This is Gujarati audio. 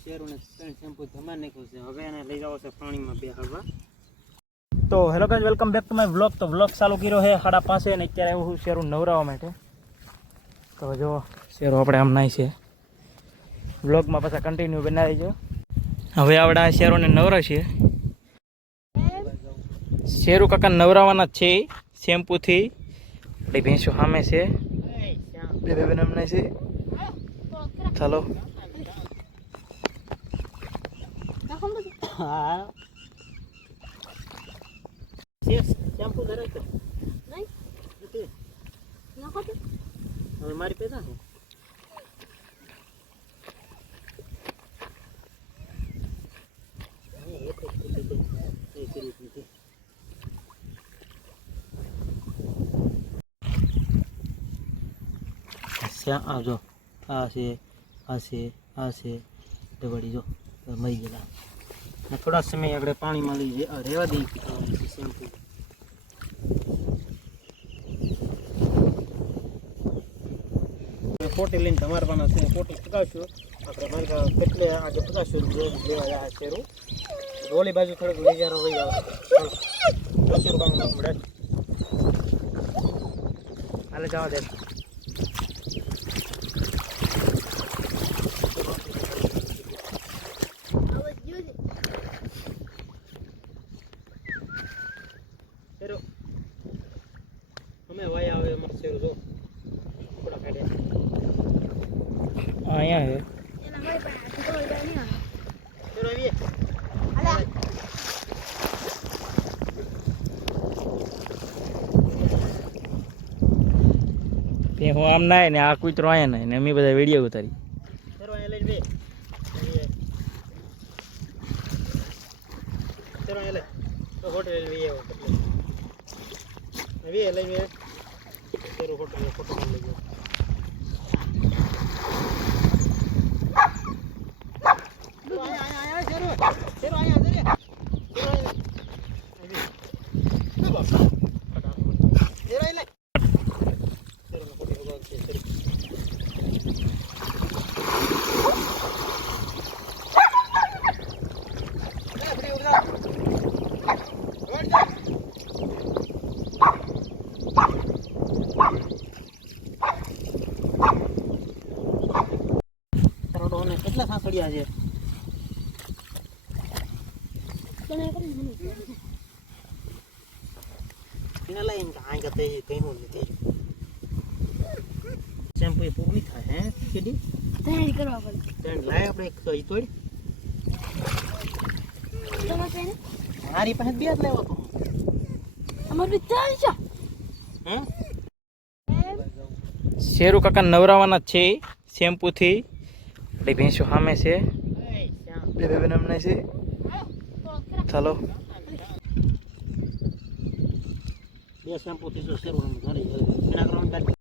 શેરોને શેમ્પુ ધમાર નાખ્યું છે. હવે એને લઈ જાવ છે પાણીમાં બેહાડવા. તો hello guys, welcome back to my vlog. તો વ્લોગ ચાલુ કર્યો છે 5:30 અને અત્યારે હું શેરું નવરાવવા માટે. તો જો શેરો આપણે આમ નાય છે. વ્લોગમાં પાછા કન્ટિન્યુ બનાવી જો. હવે આપણે આ શેરોને નવરાવીએ. શેરુ કાકા નવરાવાના જ છે શેમ્પૂથી. આપણી ભેંસો સામે છે, બે નામના છે. ચાલો હા શેમ્પુ ધરે તો હવે મારી પેદા છે. આવજો આ છે દવાડી જો મરી ગયેલા. થોડા સમય આપણે પાણીમાં લઈ રહેવા દઈએ શેમ્પુ. પોટી લઈને તમારવાના છે. પોટી પકાવશું આપણે મારી કેટલે આજે પકાવશું લેવા શેરું. ઓલી બાજુ થોડુંક નજારો વહી આવે. મળે હાલે જવા દે. અમે વાય આવે એમાં શેરું જો થોડા કાઢે અહીંયા છે. તે હું આમ નાય ને આ કૂતરો અહીંયા નાય ને અમે બધા વિડીયો ઉતારી. કેટલા સાંકળિયા છે? એના લઈને આ ગતે કઈ હું નથી. શેમ્પુ એ પૂરી થાય હે કેડી તૈયારી કરવા પડે. તૈયાર લાય આપણે એક ઈ તોડ. મારી પાસે બે જ લેવો તો અમાર બી ચાલ છે. હે શેરુ કાકા નવરાવાના જ છે શેમ્પૂથી. આપણી ભેંસો સામે છે, બે નામના છે. ચાલો બે શેમ્પુ થી જો શેરવાનું ઘરે એના ગ્રાઉન્ડ